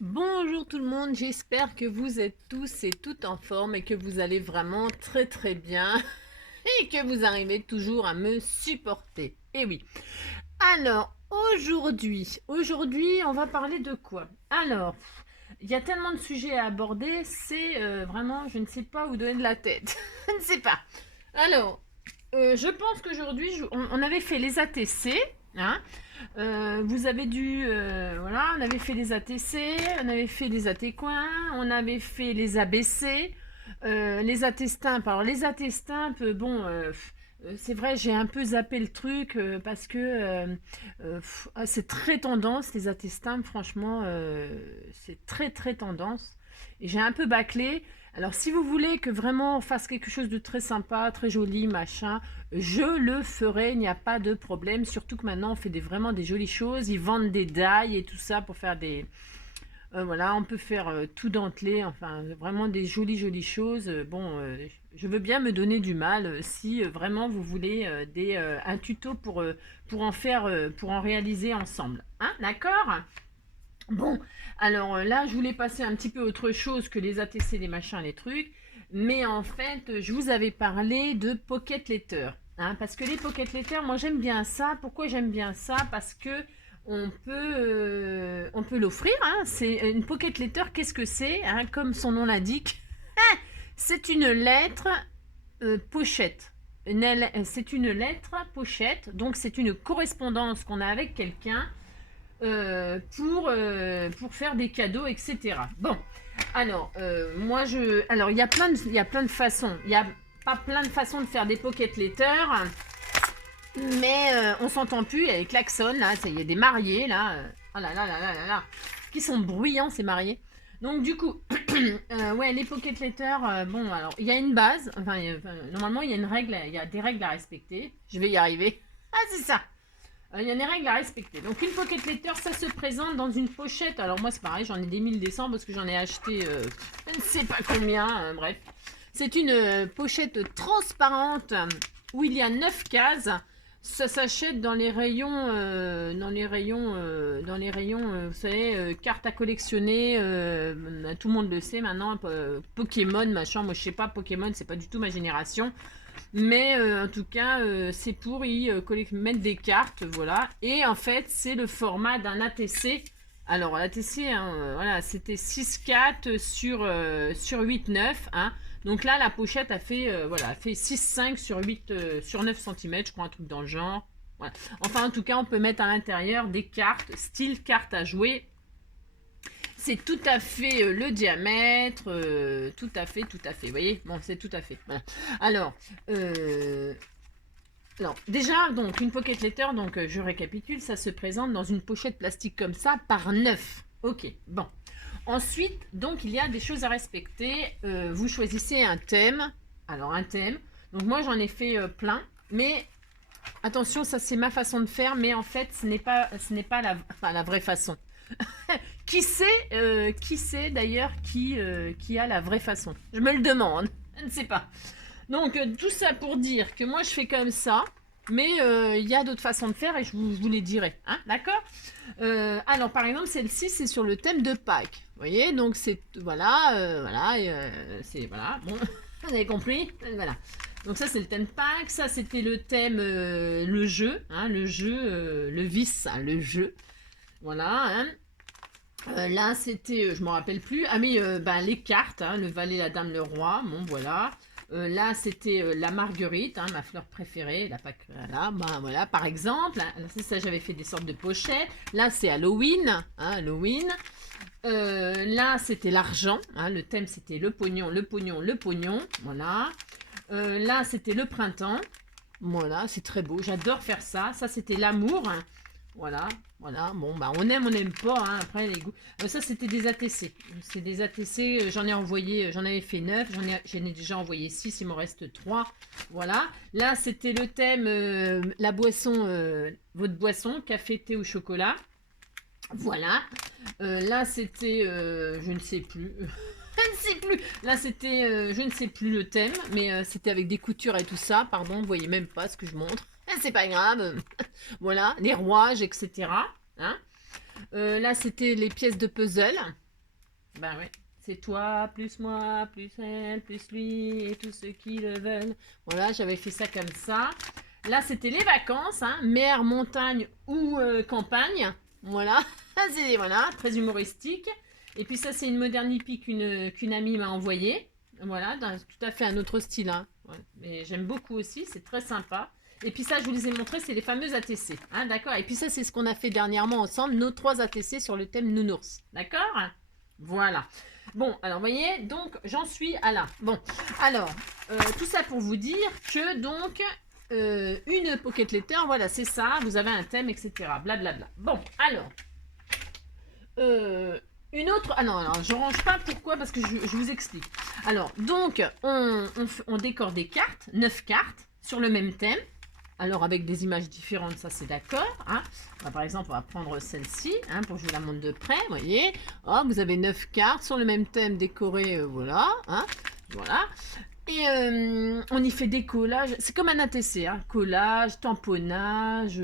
Bonjour tout le monde, j'espère que vous êtes tous et toutes en forme et que vous allez vraiment très très bien et que vous arrivez toujours à me supporter. Et oui. Alors, aujourd'hui, on va parler de quoi? Alors, il y a tellement de sujets à aborder, c'est vraiment, je ne sais pas où donner de la tête. Je ne sais pas. Alors, je pense qu'aujourd'hui, on avait fait les ATC, hein. Vous avez dû, voilà, on avait fait les ATC, on avait fait les AT-coins, on avait fait les ABC, les AT-stimp. Alors les AT-stimp, bon, c'est vrai, j'ai un peu zappé le truc parce que c'est très tendance, les AT-stimp, franchement, c'est très très tendance. Et j'ai un peu bâclé. Alors si vous voulez que vraiment on fasse quelque chose de très sympa, très joli, machin, je le ferai, il n'y a pas de problème. Surtout que maintenant on fait vraiment des jolies choses. Ils vendent des die et tout ça pour faire des... voilà, on peut faire tout dentelé, enfin vraiment des jolies jolies choses. Bon, je veux bien me donner du mal si vraiment vous voulez un tuto pour en faire, pour en réaliser ensemble. Hein, d'accord? Bon, alors là, je voulais passer un petit peu autre chose que les ATC, les machins, les trucs. Mais en fait, je vous avais parlé de Pocket Letter. Hein, parce que les Pocket Letter, moi j'aime bien ça. Pourquoi j'aime bien ça? Parce que on peut l'offrir. Hein. C'est une Pocket Letter, qu'est-ce que c'est? Hein, comme son nom l'indique, c'est une lettre pochette. C'est une lettre pochette. Donc c'est une correspondance qu'on a avec quelqu'un pour faire des cadeaux, etc. Bon, alors, alors, il y a plein de façons. Il y a pas plein de façons de faire des pocket letters, mais on s'entend plus, il y a les klaxons, là, il y a des mariés, là, oh là là là là là là, qui sont bruyants, ces mariés. Donc, du coup, ouais, les pocket letters, bon, alors, il y a une base, normalement, il y a une règle, il y a des règles à respecter. Je vais y arriver. Ah, c'est ça. Il y a des règles à respecter. Donc une pocket letter, ça se présente dans une pochette. Alors moi c'est pareil, j'en ai des 1000 parce que j'en ai acheté je ne sais pas combien, bref. C'est une pochette transparente où il y a 9 cases. Ça s'achète dans les rayons, vous savez, cartes à collectionner. Tout le monde le sait maintenant. Pokémon, machin. Moi je sais pas, Pokémon, c'est pas du tout ma génération. Mais en tout cas, c'est pour y mettre des cartes, voilà. Et en fait, c'est le format d'un ATC. Alors, l'ATC, hein, voilà, c'était 6,4 sur 8,9. Hein. Donc là, la pochette a fait, voilà, fait 6,5 sur 8, sur 9 cm, je crois, un truc dans le genre. Voilà. Enfin, en tout cas, on peut mettre à l'intérieur des cartes, style cartes à jouer. C'est tout à fait le diamètre, tout à fait, vous voyez. Bon, c'est tout à fait. Voilà. Alors, euh, alors, déjà, donc, une pocket letter, donc, je récapitule, ça se présente dans une pochette plastique comme ça, par 9. Ok, bon. Ensuite, donc, il y a des choses à respecter. Vous choisissez un thème. Alors, un thème. Donc, moi, j'en ai fait plein. Mais, attention, ça, c'est ma façon de faire. Mais en fait, ce n'est pas la vraie façon. Qui sait d'ailleurs qui a la vraie façon? Je me le demande. Je ne sais pas. Donc, tout ça pour dire que moi, je fais comme ça. Mais il y a d'autres façons de faire et je vous les dirai. Hein, d'accord? Alors, par exemple, celle-ci, c'est sur le thème de Pâques. Vous voyez? Donc, c'est... Voilà. Voilà. C'est... Voilà. Bon, vous avez compris? Voilà. Donc, ça, c'est le thème Pâques. Ça, c'était le thème... le jeu. Hein, le jeu. Le vice. Hein, le jeu. Voilà. Hein. Là, c'était, je m'en rappelle plus. Ah, mais ben, les cartes, hein, le valet, la dame, le roi. Bon, voilà. Là, c'était la marguerite, hein, ma fleur préférée. Voilà, ben, voilà, par exemple. Hein, c'est ça, j'avais fait des sortes de pochettes. Là, c'est Halloween. Hein, Halloween. Là, c'était l'argent. Hein, le thème, c'était le pognon, le pognon, le pognon. Voilà. Là, c'était le printemps. Voilà, c'est très beau. J'adore faire ça. Ça, c'était l'amour. Hein. Voilà, voilà. Bon, bah, on n'aime pas. Hein, après, les goûts. Ça, c'était des ATC. C'est des ATC. J'en ai envoyé, j'en avais fait 9. J'en ai déjà envoyé 6. Il m'en reste 3. Voilà. Là, c'était le thème, la boisson, votre boisson, café, thé ou chocolat. Voilà. Là, c'était, je ne sais plus. Je ne sais plus. Là, c'était, je ne sais plus le thème, mais c'était avec des coutures et tout ça. Pardon, vous voyez même pas ce que je montre. C'est pas grave. Voilà, les rouages, etc. Hein. Là, c'était les pièces de puzzle. Ben oui. C'est toi, plus moi, plus elle, plus lui, et tous ceux qui le veulent. Voilà, j'avais fait ça comme ça. Là, c'était les vacances, hein, mer, montagne ou campagne. Voilà, c'est voilà, très humoristique. Et puis ça, c'est une moderne hippie qu'une amie m'a envoyée. Voilà, dans tout à fait un autre style. Hein. Ouais. Mais j'aime beaucoup aussi, c'est très sympa. Et puis ça, je vous les ai montrés, c'est les fameuses ATC. Hein, d'accord. Et puis ça, c'est ce qu'on a fait dernièrement ensemble, nos 3 ATC sur le thème nounours. D'accord. Voilà. Bon, alors, vous voyez, donc, j'en suis à là. Bon, alors, tout ça pour vous dire que, donc, une pocket letter, voilà, c'est ça, vous avez un thème, etc. Blablabla. Bon, alors, une autre... Ah non, alors, je range pas, pourquoi? Parce que je vous explique. Alors, donc, on décore des cartes, 9 cartes, sur le même thème. Alors, avec des images différentes, ça, c'est d'accord. Hein. Par exemple, on va prendre celle-ci, hein, pour que je vous la montre de près, vous voyez. Oh, vous avez 9 cartes sur le même thème décoré, voilà. Hein, voilà. Et on y fait des collages. C'est comme un ATC, hein. Collage, tamponnage,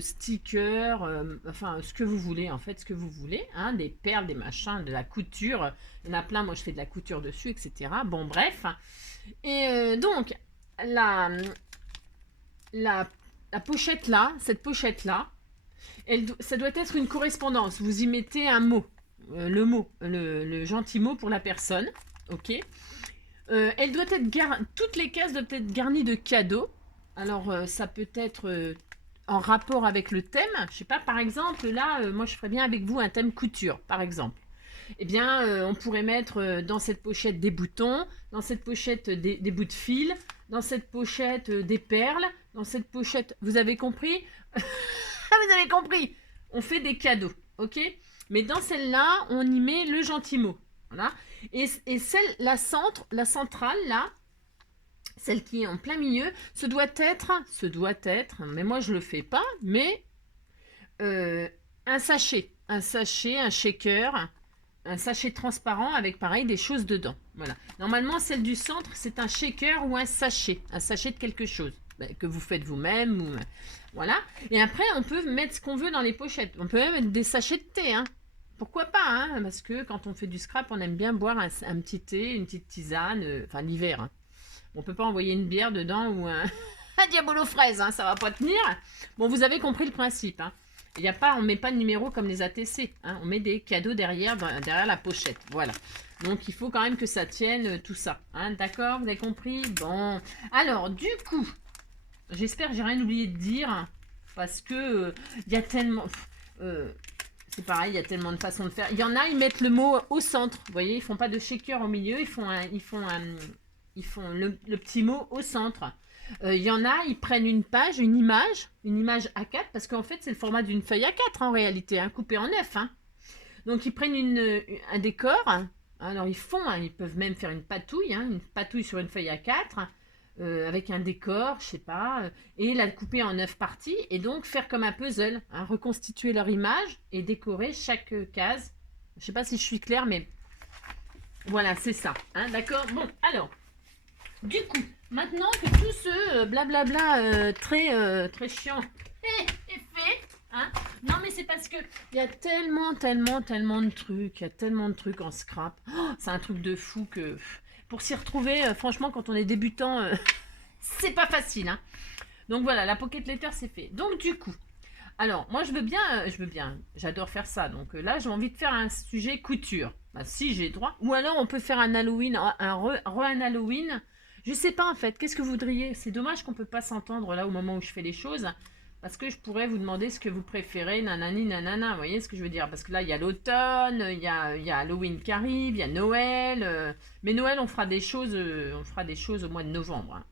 sticker, enfin, ce que vous voulez, en fait, ce que vous voulez. Hein, des perles, des machins, de la couture. Il y en a plein, moi, je fais de la couture dessus, etc. Bon, bref. Et donc, la pochette là, cette pochette là, ça doit être une correspondance. Vous y mettez un mot, le mot, le gentil mot pour la personne, ok. Elle doit être toutes les cases doivent être garnies de cadeaux. Alors ça peut être en rapport avec le thème. Je sais pas, par exemple là, moi je ferais bien avec vous un thème couture, par exemple. Eh bien, on pourrait mettre dans cette pochette des boutons, dans cette pochette des bouts de fil, dans cette pochette des perles, dans cette pochette... Vous avez compris? Vous avez compris? On fait des cadeaux, ok? Mais dans celle-là, on y met le gentil mot. Voilà. Et la centrale, là, celle qui est en plein milieu, ce doit être, mais moi je le fais pas, mais un sachet, un shaker, un sachet transparent avec pareil des choses dedans. Voilà. Normalement, celle du centre, c'est un shaker ou un sachet de quelque chose que vous faites vous-même. Ou... Voilà. Et après, on peut mettre ce qu'on veut dans les pochettes. On peut même mettre des sachets de thé. Hein. Pourquoi pas, hein, parce que quand on fait du scrap, on aime bien boire un petit thé, une petite tisane, enfin l'hiver. Hein. On peut pas envoyer une bière dedans ou un diabolo fraise, hein, ça va pas tenir. Bon, vous avez compris le principe. Hein. Il y a pas, on met pas de numéro comme les ATC. Hein, on met des cadeaux derrière la pochette. Voilà. Donc il faut quand même que ça tienne tout ça. Hein, d'accord, vous avez compris? Bon. Alors, du coup, j'espère que j'ai rien oublié de dire. Parce que il y a tellement... c'est pareil, il y a tellement de façons de faire. Il y en a, ils mettent le mot au centre. Vous voyez, ils font pas de shaker au milieu, ils font le petit mot au centre. Il y en a, ils prennent une page, une image A4, parce qu'en fait, c'est le format d'une feuille A4 en réalité, hein, coupée en 9. Hein. Donc, ils prennent un décor. Hein. Alors, ils peuvent même faire une patouille sur une feuille A4. Avec un décor, je sais pas, et la couper en 9 parties, et donc faire comme un puzzle, hein, reconstituer leur image et décorer chaque case. Je sais pas si je suis claire, mais voilà, c'est ça. Hein, d'accord. Bon, alors, du coup, maintenant que tout ce blablabla très chiant est fait, hein, non mais c'est parce que il y a tellement de trucs, il y a tellement de trucs en scrap. Oh, c'est un truc de fou que... Pour s'y retrouver, franchement, quand on est débutant, c'est pas facile. Hein. Donc voilà, la pocket letter, c'est fait. Donc du coup, alors, moi, je veux bien, j'adore faire ça. Donc là, j'ai envie de faire un sujet couture. Bah, si j'ai droit. Ou alors, on peut faire un Halloween, un Halloween. Je sais pas, en fait, qu'est-ce que vous voudriez? C'est dommage qu'on peut pas s'entendre là au moment où je fais les choses. Parce que je pourrais vous demander ce que vous préférez, nanani, nanana, vous voyez ce que je veux dire? Parce que là, il y a l'automne, il y a Halloween qui arrive, il y a Noël. Mais Noël, on fera des choses au mois de novembre. Hein.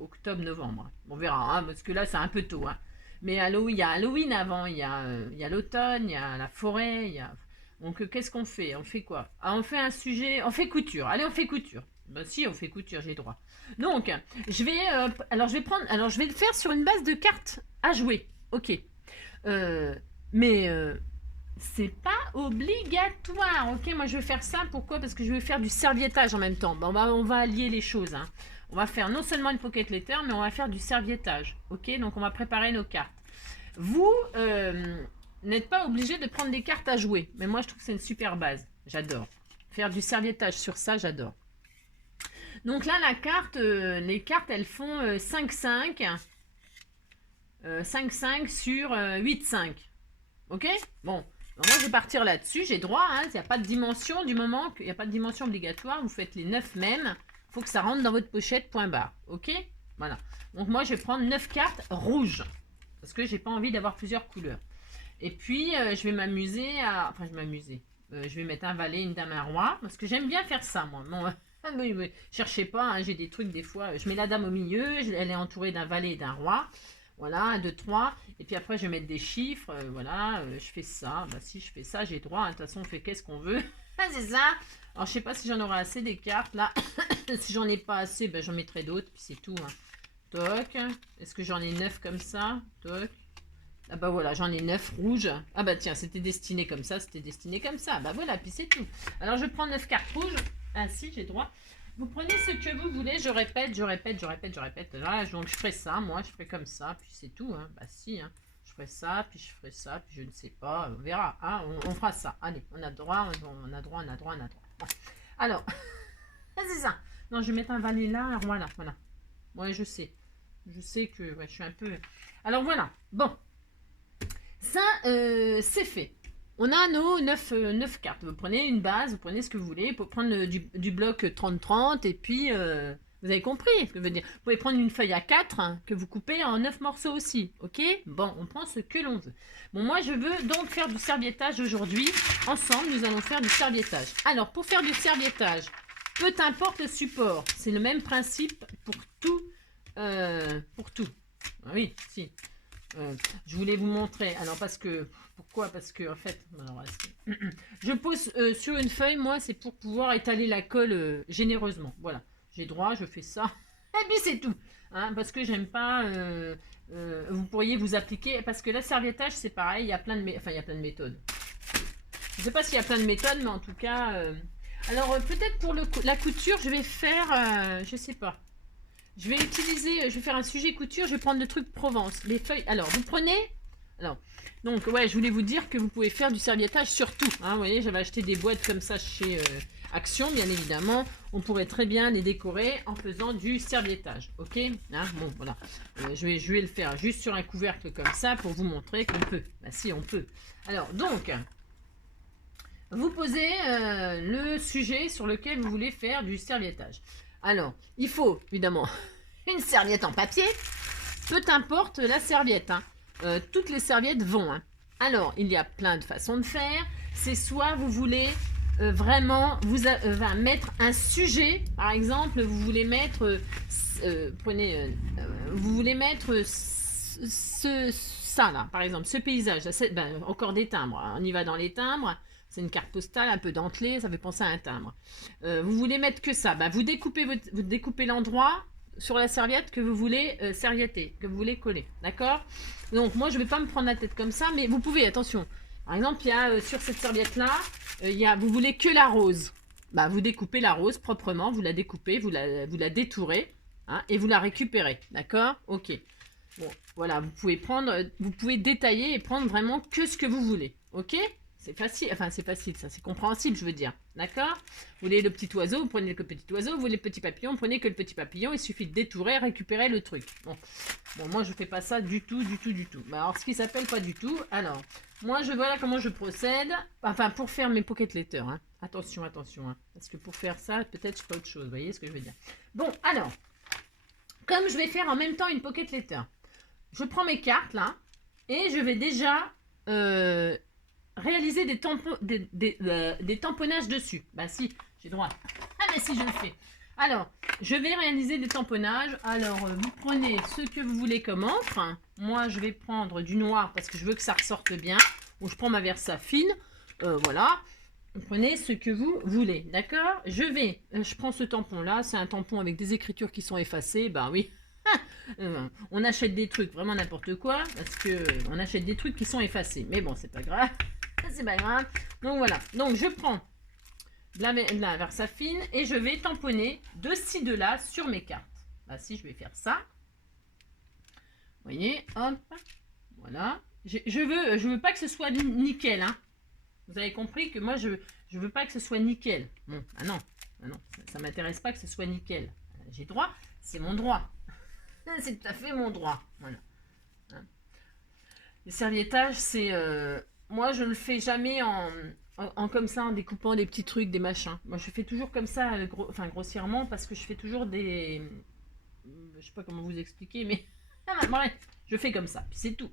Octobre-novembre. On verra, hein, parce que là, c'est un peu tôt. Hein. Mais il y a Halloween avant, il y a l'automne, il y a la forêt, il y a... Donc, qu'est-ce qu'on fait? On fait quoi? Ah, on fait un sujet... On fait couture. Allez, on fait couture. Ben si, on fait couture, j'ai droit. Donc, je vais le faire sur une base de cartes à jouer. Ok. Mais c'est pas obligatoire. Ok, moi je vais faire ça. Pourquoi? Parce que je vais faire du serviettage en même temps. Ben, on va allier les choses. Hein. On va faire non seulement une pocket letter, mais on va faire du serviettage. Ok, donc on va préparer nos cartes. Vous, n'êtes pas obligé de prendre des cartes à jouer. Mais moi, je trouve que c'est une super base. J'adore. Faire du serviettage sur ça, j'adore. Donc là, la carte, les cartes, elles font 5-5. 5-5 sur 8-5. Ok? Bon. Alors moi, je vais partir là-dessus. J'ai droit. Hein, il n'y a pas de dimension. Du moment qu'il n'y a pas de dimension obligatoire, vous faites les 9 mêmes. Il faut que ça rentre dans votre pochette, point barre. Ok? Voilà. Donc moi, je vais prendre 9 cartes rouges. Parce que j'ai pas envie d'avoir plusieurs couleurs. Et puis, je vais m'amuser à... Enfin, je vais m'amuser. Je vais mettre un valet, une dame, un roi. Parce que j'aime bien faire ça, moi. Bon, oui, cherchez pas, hein, j'ai des trucs des fois. Je mets la dame au milieu, elle est entourée d'un valet et d'un roi. Voilà, 1, 2, 3. Et puis après, je vais mettre des chiffres. Voilà, je fais ça. Bah, si je fais ça, j'ai droit. De toute façon, on fait qu'est-ce qu'on veut. C'est ça. Alors, je sais pas si j'en aurai assez des cartes, là. Si j'en ai pas assez, ben, j'en mettrai d'autres. Puis c'est tout. Hein. Toc. Est-ce que j'en ai 9 comme ça? Toc. Ah bah voilà, j'en ai 9 rouges. Ah bah tiens, c'était destiné comme ça, c'était destiné comme ça. Bah voilà, puis c'est tout. Alors je prends 9 cartes rouges. Ah si, j'ai droit. Vous prenez ce que vous voulez, je répète. Voilà, donc je ferai ça, moi, je ferai comme ça, puis c'est tout. Hein. Bah si, hein. Je ferai ça, puis je ferai ça, puis je ne sais pas, on verra. Hein. On fera ça. Allez, on a droit, on a droit. Bon. Alors, c'est ça. Non, je vais mettre un valet là, un roi là, voilà. Ouais, je sais. Je sais que ouais, je suis un peu... Alors voilà, bon. Ça, c'est fait. On a nos 9 cartes. Vous prenez une base, vous prenez ce que vous voulez. Vous pouvez prendre du bloc 30-30 et puis, vous avez compris ce que je veux dire. Vous pouvez prendre une feuille à 4 hein, que vous coupez en 9 morceaux aussi. Ok? Bon, on prend ce que l'on veut. Bon, moi, je veux donc faire du serviettage aujourd'hui. Ensemble, nous allons faire du serviettage. Alors, pour faire du serviettage, peu importe le support. C'est le même principe pour tout. Pour tout. Ah oui, si. Je voulais vous montrer. Alors parce que pourquoi? Parce que en fait, alors, je pose sur une feuille. Moi, c'est pour pouvoir étaler la colle généreusement. Voilà, j'ai droit, je fais ça. Et puis c'est tout. Hein, parce que j'aime pas. Vous pourriez vous appliquer parce que la serviettage, c'est pareil. Il y a plein de, il y a plein de méthodes. Je sais pas s'il y a plein de méthodes, mais en tout cas. Alors peut-être pour la couture, je vais faire. Je sais pas. Je vais utiliser, je vais faire un sujet couture, je vais prendre le truc Provence, les feuilles. Alors, vous prenez, alors, donc, ouais, je voulais vous dire que vous pouvez faire du serviettage sur tout. Hein, vous voyez, j'avais acheté des boîtes comme ça chez Action, bien évidemment. On pourrait très bien les décorer en faisant du serviettage, ok? Hein, bon, voilà. Je vais le faire juste sur un couvercle comme ça pour vous montrer qu'on peut. Bah si, on peut. Alors, donc, vous posez le sujet sur lequel vous voulez faire du serviettage. Alors, il faut évidemment une serviette en papier, peu importe la serviette. Hein. Toutes les serviettes vont. Hein. Alors, il y a plein de façons de faire. C'est soit vous voulez vraiment mettre un sujet. Par exemple, vous voulez mettre, vous voulez mettre ça là, par exemple, ce paysage. Là, encore des timbres. On y va dans les timbres. C'est une carte postale un peu dentelée, ça fait penser à un timbre. Vous voulez mettre que ça, vous découpez l'endroit sur la serviette que vous voulez servietter, que vous voulez coller, d'accord? Donc moi je ne vais pas me prendre la tête comme ça, mais vous pouvez, attention. Par exemple, il y a sur cette serviette-là, vous voulez que la rose. Vous découpez la rose proprement, vous la découpez, vous la détourez, hein, et vous la récupérez, d'accord? Ok. Bon, voilà, vous pouvez détailler et prendre vraiment que ce que vous voulez, ok? C'est facile, enfin c'est facile, ça c'est compréhensible, je veux dire. D'accord? Vous voulez le petit oiseau, vous prenez le petit oiseau, vous voulez le petit papillon, vous prenez que le petit papillon, il suffit de détourer, récupérer le truc. Bon, moi je fais pas ça du tout. Alors ce qui s'appelle pas du tout, alors, moi voilà comment je procède, enfin pour faire mes pocket letters, hein. Attention, hein. Parce que pour faire ça, peut-être je ferai autre chose, vous voyez ce que je veux dire. Bon, alors, comme je vais faire en même temps une pocket letter, je prends mes cartes là, et je vais déjà... réaliser des tamponnages dessus. Bah si, j'ai droit. Ah mais si, je le fais. Alors, je vais réaliser des tamponnages. Alors, vous prenez ce que vous voulez comme encre. Moi, je vais prendre du noir parce que je veux que ça ressorte bien. Ou je prends ma Versa fine. Voilà. Vous prenez ce que vous voulez. D'accord? Je prends ce tampon-là. C'est un tampon avec des écritures qui sont effacées. Bah oui. On achète des trucs vraiment n'importe quoi. Parce que on achète des trucs qui sont effacés. Mais bon, c'est pas grave. C'est pas grave. Donc voilà. Donc je prends la Versa fine et je vais tamponner de ci, de là sur mes cartes. Bah si, je vais faire ça. Vous voyez, hop. Voilà. Je veux pas que ce soit nickel, hein. Vous avez compris que moi, je veux pas que ce soit nickel. Bon, ah non, ça m'intéresse pas que ce soit nickel. J'ai droit, c'est mon droit. C'est tout à fait mon droit. Voilà. Hein. Le serviettage, c'est... moi, je le fais jamais en comme ça, en découpant des petits trucs, des machins. Moi, je fais toujours comme ça, enfin grossièrement, parce que je fais toujours des... Je sais pas comment vous expliquer, mais... Bref, je fais comme ça, puis c'est tout.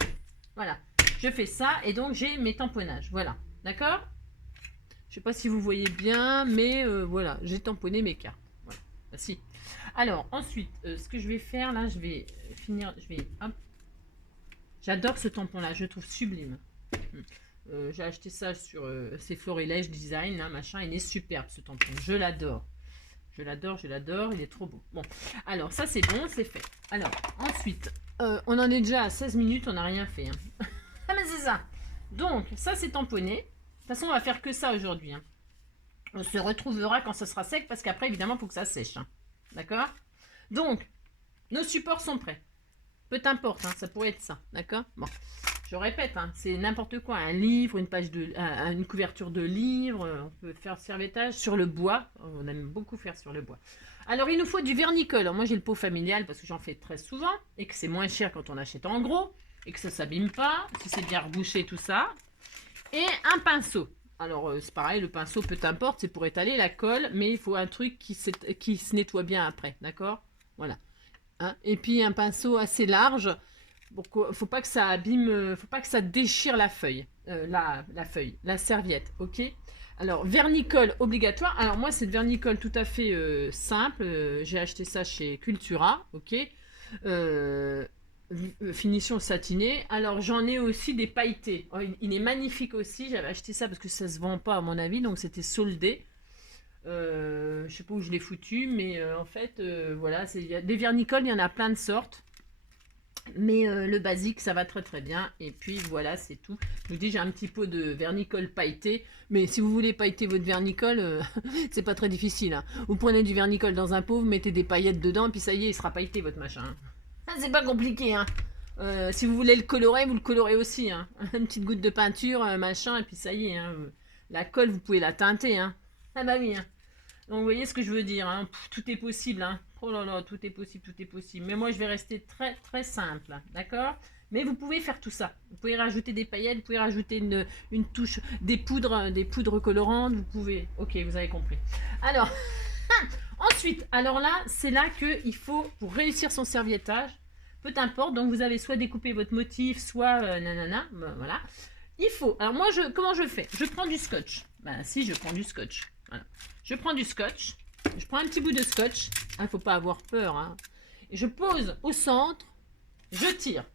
Voilà. Je fais ça, et donc j'ai mes tamponnages. Voilà. D'accord? Je sais pas si vous voyez bien, mais voilà, j'ai tamponné mes cartes. Voilà. Ah, si. Alors, ensuite, ce que je vais faire, là, je vais finir... Hop. J'adore ce tampon-là, je le trouve sublime. J'ai acheté ça sur c'est Florilège Design, là, machin. Il est superbe, ce tampon. Je l'adore. Je l'adore, je l'adore. Il est trop beau. Bon, alors, ça, c'est bon, c'est fait. Alors, ensuite, on en est déjà à 16 minutes, on n'a rien fait. Hein. Ah, mais c'est ça. Donc, ça, c'est tamponné. De toute façon, on va faire que ça aujourd'hui. Hein. On se retrouvera quand ce sera sec, parce qu'après, évidemment, il faut que ça sèche. Hein. D'accord? Donc, nos supports sont prêts. Peu importe, hein, ça pourrait être ça. D'accord? Bon. Je répète, hein, c'est n'importe quoi. Un livre, une couverture de livre. On peut faire serviettage sur le bois. On aime beaucoup faire sur le bois. Alors, il nous faut du vernicole. Alors, moi, j'ai le pot familial parce que j'en fais très souvent. Et que c'est moins cher quand on achète en gros. Et que ça ne s'abîme pas. Si c'est bien rebouché, tout ça. Et un pinceau. Alors, c'est pareil, le pinceau, peu importe. C'est pour étaler la colle. Mais il faut un truc qui se nettoie bien après. D'accord? Voilà. Hein, et puis, un pinceau assez large. Faut pas que ça abîme, faut pas que ça déchire la feuille, la serviette, ok? Alors, vernicole obligatoire. Alors, moi, c'est de vernicole tout à fait simple. J'ai acheté ça chez Cultura, ok? Finition satinée. Alors, j'en ai aussi des pailletés. Oh, il est magnifique aussi. J'avais acheté ça parce que ça se vend pas, à mon avis, donc c'était soldé. Je sais pas où je l'ai foutu, mais en fait, voilà, des vernicoles, il y en a plein de sortes. Mais le basique, ça va très très bien. Et puis voilà, c'est tout. Je vous dis, j'ai un petit pot de vernicole pailleté. Mais si vous voulez pailleter votre vernicole, c'est pas très difficile. Hein. Vous prenez du vernicole dans un pot, vous mettez des paillettes dedans, et puis ça y est, il sera pailleté votre machin. Hein. C'est pas compliqué. Hein. Si vous voulez le colorer, vous le colorez aussi. Hein. Une petite goutte de peinture, machin, et puis ça y est. Hein. La colle, vous pouvez la teinter. Hein. Ah bah oui. Hein. Donc vous voyez ce que je veux dire. Hein. Tout est possible. Hein. Oh là là, tout est possible, tout est possible. Mais moi, je vais rester très, très simple, d'accord? Mais vous pouvez faire tout ça. Vous pouvez rajouter des paillettes, vous pouvez rajouter une touche, des poudres colorantes, vous pouvez... Ok, vous avez compris. Alors, ensuite, alors là, c'est là qu'il faut, pour réussir son serviettage, peu importe, donc vous avez soit découpé votre motif, soit nanana, ben, voilà. Il faut, alors moi, comment je fais? Je prends du scotch. Ben si, je prends du scotch. Voilà. Je prends du scotch. Je prends un petit bout de scotch, il ne faut pas avoir peur, hein. Et je pose au centre, je tire.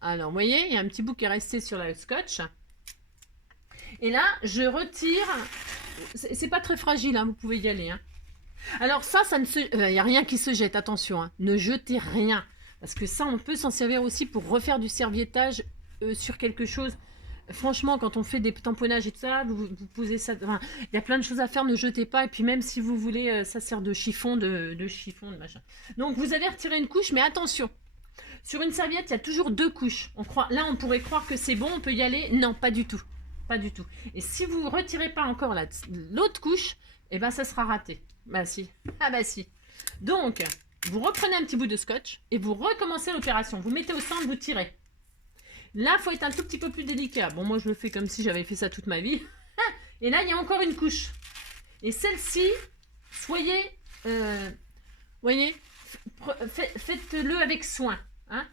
Alors, vous voyez, il y a un petit bout qui est resté sur le scotch. Et là, je retire, c'est pas très fragile, hein, vous pouvez y aller. Hein. Alors ça ne se... il n'y a rien qui se jette, attention, hein. Ne jetez rien. Parce que ça, on peut s'en servir aussi pour refaire du serviettage sur quelque chose. Franchement, quand on fait des tamponnages et tout ça, vous posez ça. Enfin, il y a plein de choses à faire, ne jetez pas. Et puis même si vous voulez, ça sert de chiffon, de machin. Donc vous avez retiré une couche, mais attention. Sur une serviette, il y a toujours deux couches. Là, on pourrait croire que c'est bon, on peut y aller. Non, pas du tout. Pas du tout. Et si vous ne retirez pas encore l'autre couche, eh ben ça sera raté. Bah si. Ah bah si. Donc, vous reprenez un petit bout de scotch et vous recommencez l'opération. Vous mettez au centre, vous tirez. Là, il faut être un tout petit peu plus délicat. Bon, moi, je le fais comme si j'avais fait ça toute ma vie. Et là, il y a encore une couche. Et celle-ci, soyez... voyez, faites-le avec soin. Hein,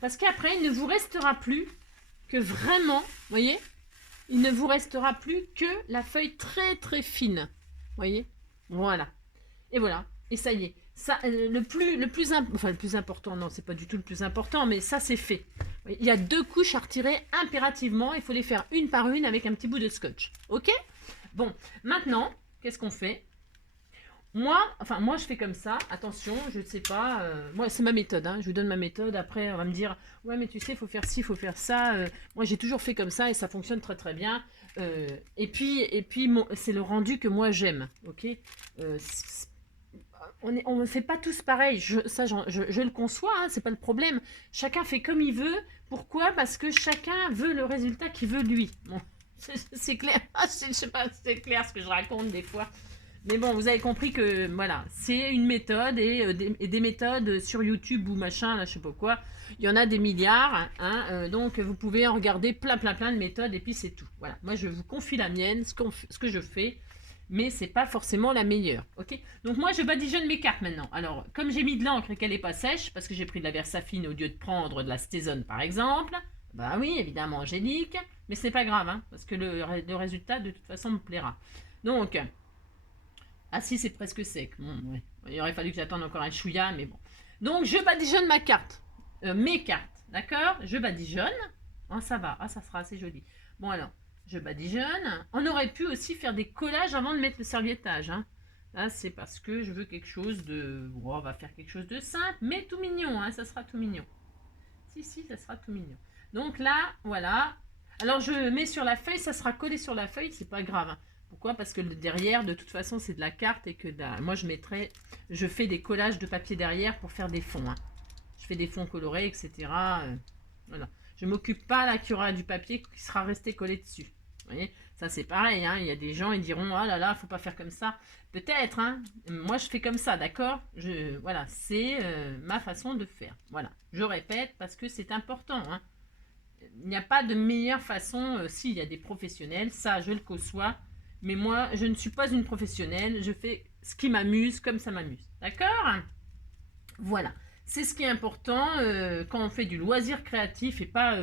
parce qu'après, il ne vous restera plus que vraiment... Voyez, il ne vous restera plus que la feuille très, très fine. Voyez, voilà. Et voilà. Et ça y est. Ça, le plus important, non, c'est pas du tout le plus important, mais ça, c'est fait. Il y a deux couches à retirer impérativement. Il faut les faire une par une avec un petit bout de scotch. Ok? Bon, maintenant, qu'est-ce qu'on fait? Moi, je fais comme ça. Attention, je ne sais pas. Moi, c'est ma méthode. Hein, je vous donne ma méthode. Après, on va me dire, ouais, mais tu sais, il faut faire ci, il faut faire ça. Moi, j'ai toujours fait comme ça et ça fonctionne très, très bien. Et puis c'est le rendu que moi, j'aime. Ok? on ne fait pas tous pareil. Je le conçois, hein, c'est pas le problème. Chacun fait comme il veut. Pourquoi? Parce que chacun veut le résultat qu'il veut lui. Bon, c'est clair. Je sais pas si c'est clair ce que je raconte des fois. Mais bon, vous avez compris que voilà, c'est une méthode et des méthodes sur YouTube ou machin, là, je sais pas quoi. Il y en a des milliards, hein, donc vous pouvez en regarder plein de méthodes et puis c'est tout. Voilà, moi je vous confie la mienne, ce que je fais, mais c'est pas forcément la meilleure, ok? Donc moi je badigeonne mes cartes maintenant. Alors, comme j'ai mis de l'encre et qu'elle n'est pas sèche, parce que j'ai pris de la Versafine au lieu de prendre de la Stézone par exemple, bah oui, évidemment angélique, mais c'est pas grave, hein, parce que le résultat de toute façon me plaira. Donc, ah si, c'est presque sec. Bon, ouais. Il aurait fallu que j'attende encore un chouïa, mais bon. Donc, je badigeonne ma carte. Mes cartes, d'accord? Je badigeonne. Ah, ça va. Ah, ça sera assez joli. Bon, alors, je badigeonne. On aurait pu aussi faire des collages avant de mettre le serviettage. Hein. Là, c'est parce que je veux quelque chose de... Bon, on va faire quelque chose de simple, mais tout mignon. Hein, ça sera tout mignon. Si, ça sera tout mignon. Donc là, voilà. Alors, je mets sur la feuille. Ça sera collé sur la feuille. C'est pas grave. Hein. Pourquoi? Parce que le derrière, de toute façon, c'est de la carte et que moi, je fais des collages de papier derrière pour faire des fonds. Hein. Je fais des fonds colorés, etc. Voilà. Je m'occupe pas là qu'il y aura du papier qui sera resté collé dessus. Vous voyez? Ça, c'est pareil. Hein. Il y a des gens, ils diront, oh là là, faut pas faire comme ça. Peut-être. Hein. Moi, je fais comme ça, d'accord? Voilà, c'est ma façon de faire. Voilà. Je répète parce que c'est important. Hein. Il n'y a pas de meilleure façon. Si, il y a des professionnels, ça, je le conçois. Mais moi, je ne suis pas une professionnelle. Je fais ce qui m'amuse comme ça m'amuse. D'accord? Voilà. C'est ce qui est important quand on fait du loisir créatif et pas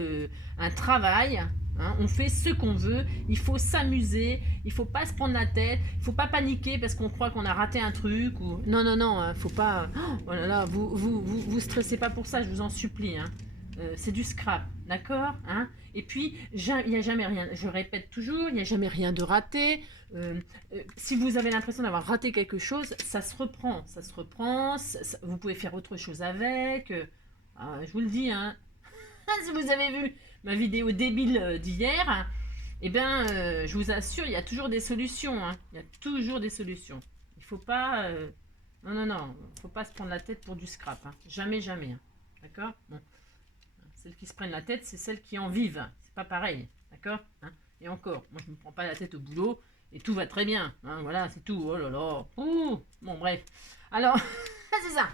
un travail. Hein, on fait ce qu'on veut. Il faut s'amuser. Il faut pas se prendre la tête. Il faut pas paniquer parce qu'on croit qu'on a raté un truc. Ou... Non, faut pas... Oh là là, vous stressez pas pour ça, je vous en supplie. Hein. C'est du scrap, d'accord, hein. Et puis, il n'y a jamais rien, je répète toujours, il n'y a jamais rien de raté. Si vous avez l'impression d'avoir raté quelque chose, ça se reprend, vous pouvez faire autre chose avec. Je vous le dis, hein. Si vous avez vu ma vidéo débile d'hier, eh bien, je vous assure, il y a toujours des solutions. Hein. Il y a toujours des solutions. Il ne faut pas... Non, faut pas se prendre la tête pour du scrap. Hein. Jamais. Hein. D'accord? Bon. Celles qui se prennent la tête, c'est celles qui en vivent. C'est pas pareil, d'accord, hein. Et encore, moi je me prends pas la tête au boulot et tout va très bien. Hein, voilà, c'est tout. Oh là là. Ouh. Bon, bref. Alors, c'est ça.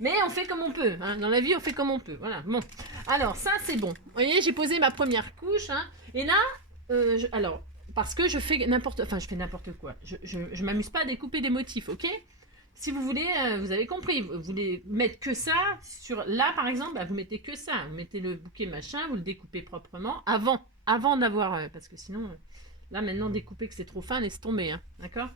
Mais on fait comme on peut. Hein. Dans la vie, on fait comme on peut. Voilà. Bon. Alors, ça, c'est bon. Vous voyez, j'ai posé ma première couche. Hein. Et là, alors, parce que je fais n'importe quoi. Je m'amuse pas à découper des motifs, ok? Si vous voulez, vous avez compris, vous voulez mettre que ça, là par exemple, bah, vous mettez que ça, vous mettez le bouquet machin, vous le découpez proprement, avant d'avoir, parce que sinon, là maintenant découper que c'est trop fin, laisse tomber, hein, d'accord?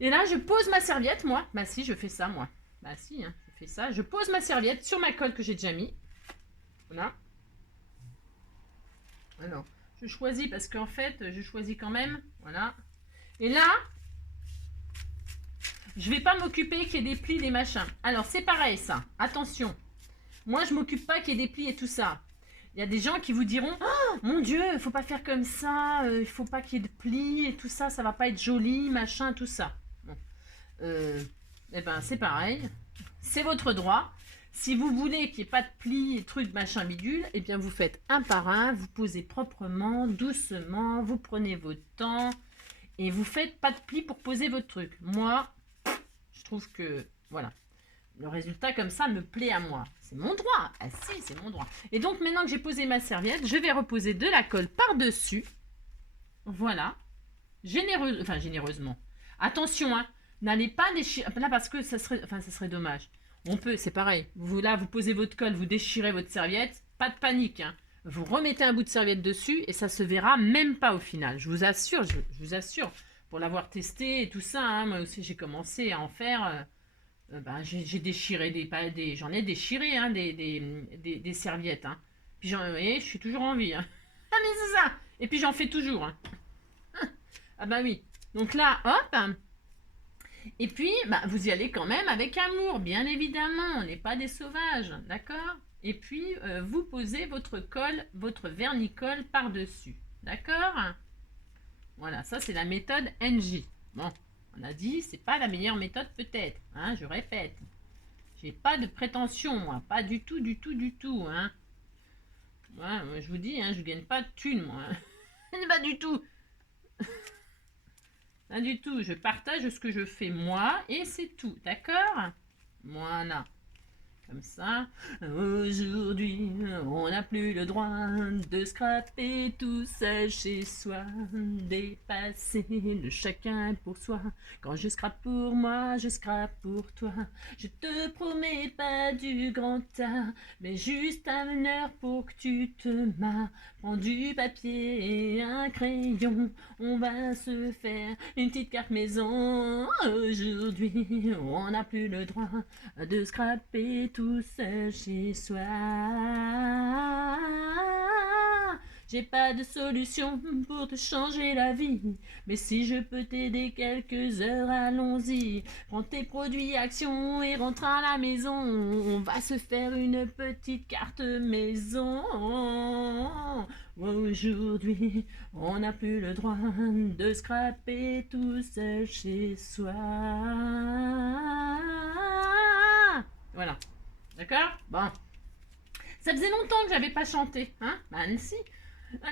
Et là je pose ma serviette, moi, bah si, je fais ça, moi, bah si, hein, je fais ça, je pose ma serviette sur ma colle que j'ai déjà mis, voilà. Alors, je choisis, parce qu'en fait, je choisis quand même, voilà, et là, je vais pas m'occuper qu'il y ait des plis, des machins. Alors, c'est pareil, ça. Attention. Moi, je m'occupe pas qu'il y ait des plis et tout ça. Il y a des gens qui vous diront « Oh, mon Dieu, il faut pas faire comme ça. Il faut pas qu'il y ait de plis et tout ça. Ça va pas être joli, machin, tout ça. Bon. » Eh ben, c'est pareil. C'est votre droit. Si vous voulez qu'il n'y ait pas de plis et trucs, machin, bidule, eh bien, vous faites un par un. Vous posez proprement, doucement. Vous prenez votre temps. Et vous faites pas de plis pour poser votre truc. Moi... Je trouve que, voilà, le résultat comme ça me plaît à moi. C'est mon droit. Ah si, c'est mon droit. Et donc, maintenant que j'ai posé ma serviette, je vais reposer de la colle par-dessus. Voilà. Généreusement. Attention, hein. N'allez pas déchirer. Là, parce que ça serait dommage. On peut, c'est pareil. Vous posez votre colle, vous déchirez votre serviette. Pas de panique, hein. Vous remettez un bout de serviette dessus et ça se verra même pas au final. Je vous assure, je vous assure. Pour l'avoir testé et tout ça, hein, moi aussi j'ai commencé à en faire. J'ai déchiré j'en ai déchiré hein, des serviettes. Hein. Puis je suis toujours en vie. Hein. Ah mais c'est ça. Et puis j'en fais toujours. Hein. Ah bah oui. Donc là, hop. Et puis, vous y allez quand même avec amour, bien évidemment. On n'est pas des sauvages, d'accord? Et puis, vous posez votre colle, votre vernicole par-dessus. D'accord? Voilà, ça c'est la méthode NJ. Bon, On a dit, c'est pas la meilleure méthode peut-être, hein, je répète. J'ai pas de prétention, moi, pas du tout, du tout, du tout, hein. Ouais, je vous dis, hein, je gagne pas de thunes, moi. Hein. Pas du tout. Pas du tout, je partage ce que je fais moi et c'est tout, d'accord? Voilà. Comme ça, aujourd'hui, on n'a plus le droit de scraper tout seul chez soi, dépasser le chacun pour soi. Quand je scrape pour moi, je scrape pour toi. Je te promets pas du grand tas, mais juste un heure pour que tu te marres. Prends du papier et un crayon, on va se faire une petite carte maison. Aujourd'hui, on n'a plus le droit de scraper tout seul chez soi. J'ai pas de solution pour te changer la vie, mais si je peux t'aider quelques heures, allons-y. Prends tes produits Action et rentre à la maison. On va se faire une petite carte maison. Aujourd'hui, on n'a plus le droit de scraper tout seul chez soi. Voilà. D'accord? Bon. Ça faisait longtemps que j'avais pas chanté, hein? Bah, si.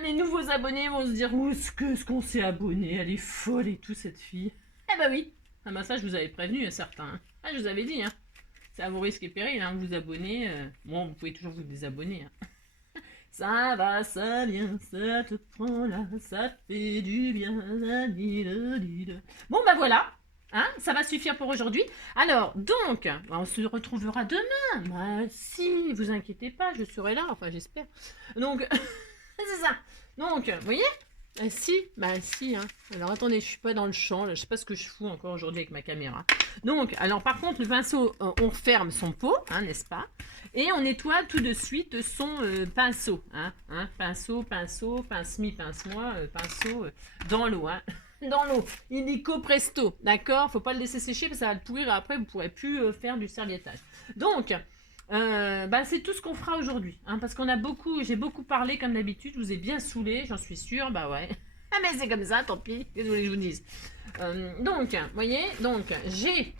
Les nouveaux abonnés vont se dire, où est-ce qu'on s'est abonné? Elle est folle et tout, cette fille. Eh bah oui. Ah bah ça, je vous avais prévenu, certains. Hein. Ah, je vous avais dit, hein. C'est à vos risques et périls, hein, vous abonnez. Bon, vous pouvez toujours vous désabonner, hein. Ça va, ça vient, ça te prend là, ça te fait du bien. Bon, bah voilà. Hein, ça va suffire pour aujourd'hui. Alors, donc, on se retrouvera demain. Bah, si, vous inquiétez pas, je serai là. Enfin, j'espère. Donc, c'est ça. Donc, vous voyez? Bah si, hein. Alors attendez, je suis pas dans le champ, là. Je sais pas ce que je fous encore aujourd'hui avec ma caméra. Donc, alors par contre, le pinceau, on ferme son pot, hein, n'est-ce pas? Et on nettoie tout de suite son pinceau, hein, pinceau, pince-mi, pince-moi, pinceau dans l'eau, hein. Dans l'eau, illico presto, d'accord? Faut pas le laisser sécher parce que ça va le pourrir et après vous pourrez plus faire du serviettage. Donc, bah, c'est tout ce qu'on fera aujourd'hui, hein, parce qu'on a j'ai beaucoup parlé comme d'habitude, je vous ai bien saoulé, j'en suis sûre, bah ouais. Ah mais c'est comme ça, tant pis, qu'est-ce que vous voulez que je vous dise? Donc, vous voyez, donc j'ai...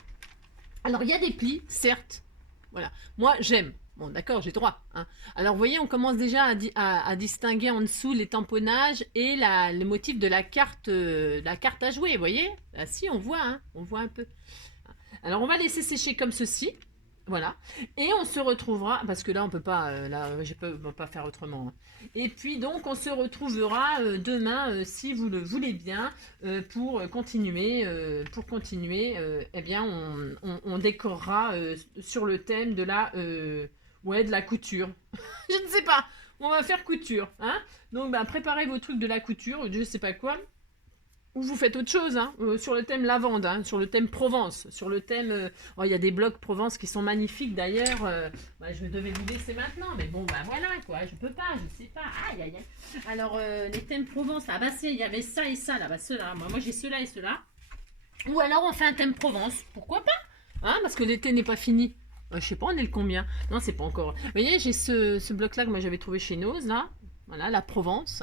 Alors il y a des plis, certes, voilà, moi j'aime. Bon, d'accord, j'ai droit. Hein. Alors, vous voyez, on commence déjà à distinguer en dessous les tamponnages et le motif de la carte à jouer, vous voyez? Là, si, on voit, hein, on voit un peu. Alors, on va laisser sécher comme ceci. Voilà. Et on se retrouvera, parce que là, on peut pas, je peux pas faire autrement. Hein. Et puis, donc, on se retrouvera demain, si vous le voulez bien, pour continuer. Eh bien, on décorera sur le thème de la... ouais, de la couture. Je ne sais pas. On va faire couture. Hein. Donc, bah, préparez vos trucs de la couture, je ne sais pas quoi. Ou vous faites autre chose, hein, sur le thème lavande, hein, sur le thème Provence, sur le thème... oh, il y a des blocs Provence qui sont magnifiques d'ailleurs. Bah, je devais vous laisser maintenant, mais bon, bah voilà, quoi. Je peux pas, je sais pas. Aïe, aïe, aïe. Alors, les thèmes Provence, ah bah il y avait ça et ça, là, bah ceux-là. Moi j'ai ceux-là et ceux-là. Ou alors on fait un thème Provence, pourquoi pas? Hein, parce que l'été n'est pas fini. Je sais pas, on est le combien? Non, c'est pas encore. Vous voyez, j'ai ce bloc-là que moi j'avais trouvé chez Nose, là. Voilà, la Provence.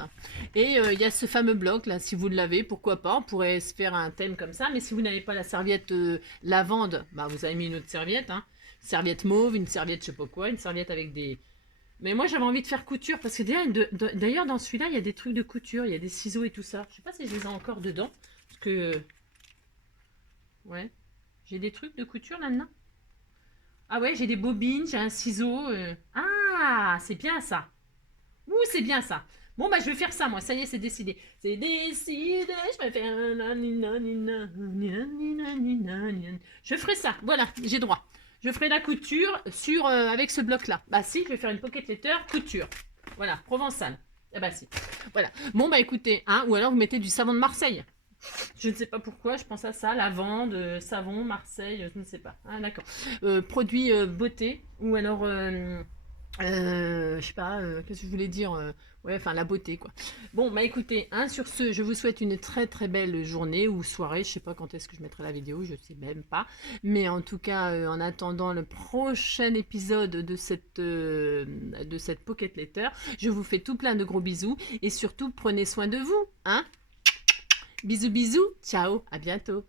Et il y a ce fameux bloc, là, si vous l'avez, pourquoi pas, on pourrait se faire un thème comme ça. Mais si vous n'avez pas la serviette lavande, bah vous avez mis une autre serviette. Hein. Serviette mauve, une serviette je sais pas quoi, une serviette avec des... Mais moi j'avais envie de faire couture, parce que d'ailleurs dans celui-là, il y a des trucs de couture, il y a des ciseaux et tout ça. Je sais pas si je les ai encore dedans, parce que... Ouais, j'ai des trucs de couture là-dedans. Ah ouais, j'ai des bobines, j'ai un ciseau. Ah, c'est bien ça. Ouh, c'est bien ça. Bon, bah, je vais faire ça, moi. Ça y est, c'est décidé. C'est décidé. Je vais faire... Je ferai ça. Voilà, j'ai droit. Je ferai la couture avec ce bloc-là. Bah, si, je vais faire une pocket letter couture. Voilà, provençale. Ah bah, si. Voilà. Bon, bah, écoutez, hein, ou alors vous mettez du savon de Marseille. Je ne sais pas pourquoi, je pense à ça, lavande, savon, Marseille, je ne sais pas. Ah, d'accord. Produit beauté, ou alors... je sais pas, qu'est-ce que je voulais dire ouais, enfin la beauté quoi. Bon, bah écoutez, hein, sur ce, je vous souhaite une très très belle journée ou soirée. Je sais pas quand est-ce que je mettrai la vidéo, je sais même pas. Mais en tout cas, en attendant le prochain épisode de cette Pocket Letter, je vous fais tout plein de gros bisous et surtout prenez soin de vous, hein. Bisous bisous, ciao, à bientôt.